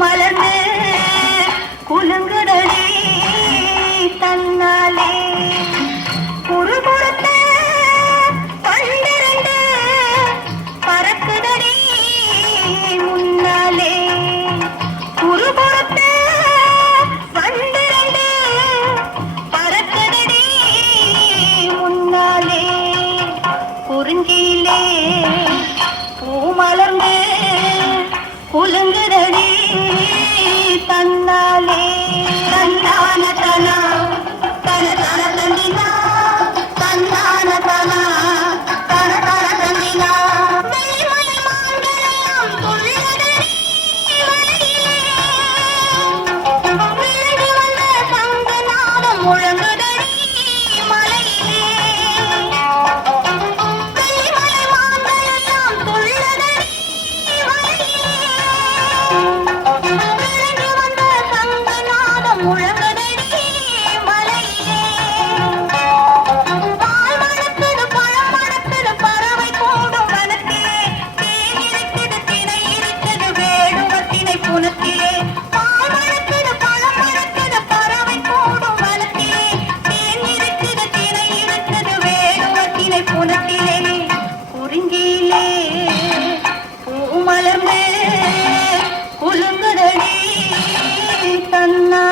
மலர்ந்து குலுங்குதடி தன்னாலே குறுகுறுத்த பன்னிரண்டு பறக்குதடி முன்னாலே குறுகுறுத்த பன்னிரண்டு பறக்குதடி முன்னாலே குறிஞ்சியிலே பூ மலர்ந்து குலுங்குதடி தன்னாலே தன்னான தனா தன தன தந்தினா தன்னான தனா தன தன தந்தினா வெள்ளிமலை மாங்கல்யம் துள்ளுதடி விழுந்து வந்த சங்கநாதம் முழங்குதடி மலையிலே வெள்ளிமலை மாங்கல்யம் துள்ளுதடி விழுந்து வந்த சங்கநாதம் முழங்குதடி மலையிலே பால் மணக்குது பழம் மணக்குது பறவை கூடும் வனத்திலே தேன் இருக்குது தினை இருக்குது வேடுவத்தினை புனத்திலே பால் மணக்குது பழம் மணக்குது பறவை கூடும் வனத்திலே தேன் இருக்குது தினை இருக்குது வேடுவத்தினை புனத்திலே குறிஞ்சியிலே பூ மலர்ந்து குலுங்குதடி தன்னா